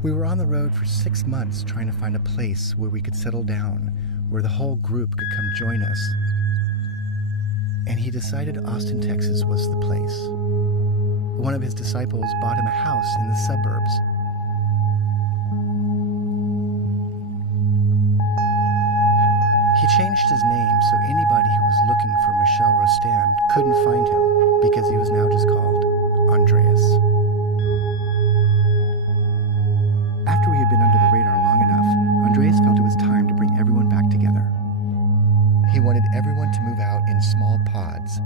We were on the road for 6 months trying to find a place where we could settle down, where the whole group could come join us. And he decided Austin, Texas was the place. One of his disciples bought him a house in the suburbs. He changed his name so anybody who was looking for Michel Rostand couldn't find him, because he was now just called Andreas. After we had been under the radar long enough, Andreas felt it was time to bring everyone back together. He wanted everyone to move out in small pods.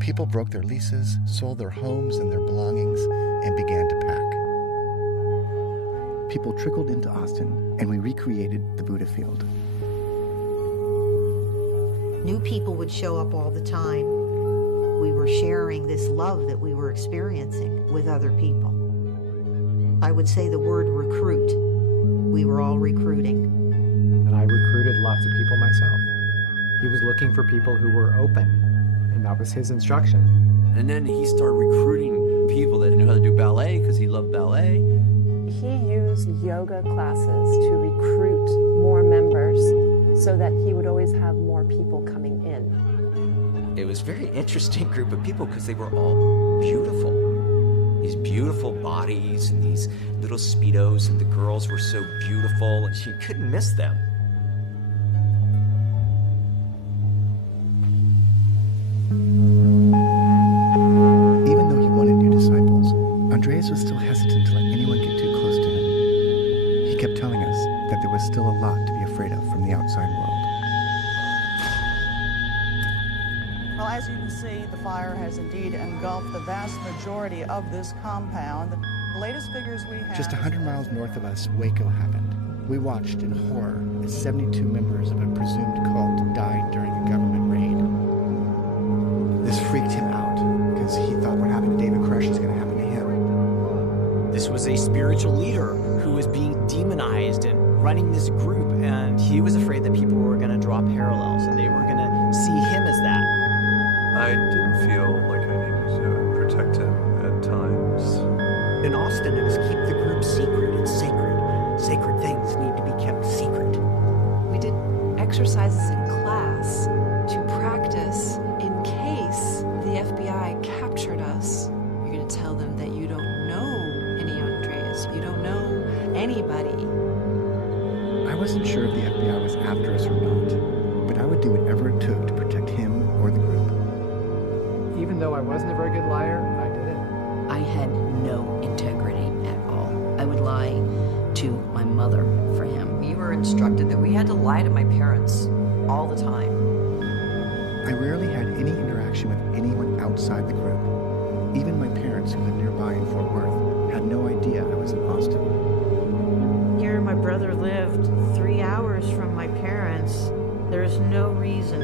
People broke their leases, sold their homes and their belongings, and began to pack. People trickled into Austin, and we recreated the Buddha Field. New people would show up all the time. We were sharing this love that we were experiencing with other people. I would say the word recruit. We were all recruiting. And I recruited lots of people myself. He was looking for people who were open, and that was his instruction. And then he started recruiting people that knew how to do ballet because he loved ballet. He used yoga classes to recruit more members so that he would always have more people coming in. It was a very interesting group of people because they were all beautiful. These beautiful bodies and these little Speedos, and the girls were so beautiful and she couldn't miss them. Even though he wanted new disciples, Andreas was still hesitant to let anyone get too close to him. He kept telling us that there was still a lot to be afraid of from the outside world. Well, as you can see, the fire has indeed engulfed the vast majority of this compound. The latest figures we have... Just 100 miles north of us, Waco happened. We watched in horror as 72 members of a presumed cult died during a government raid. This freaked him out, because he thought what happened to David Koresh is going to happen to him. This was a spiritual leader who was being demonized and running this group, and he was afraid that people were going to draw parallels and they were going to see him as that. I didn't feel like I needed to protect him at times. In Austin, it was keep the group secret. It's sacred. Sacred things need to be kept secret. We did exercises in class to practice in case the FBI captured us. You're going to tell them that you don't know any Andreas. You don't know anybody. I wasn't sure if the FBI was after us or not, but I would do whatever it took to protect him or the group. Even though I wasn't a very good liar, I did it. I had no integrity at all. I would lie to my mother for him. We were instructed that we had to lie to my parents all the time. I rarely had any interaction with anyone outside the group. Even my parents, who lived nearby in Fort Worth, had no idea I was in Austin. Here my brother lived 3 hours from my parents. There's no reason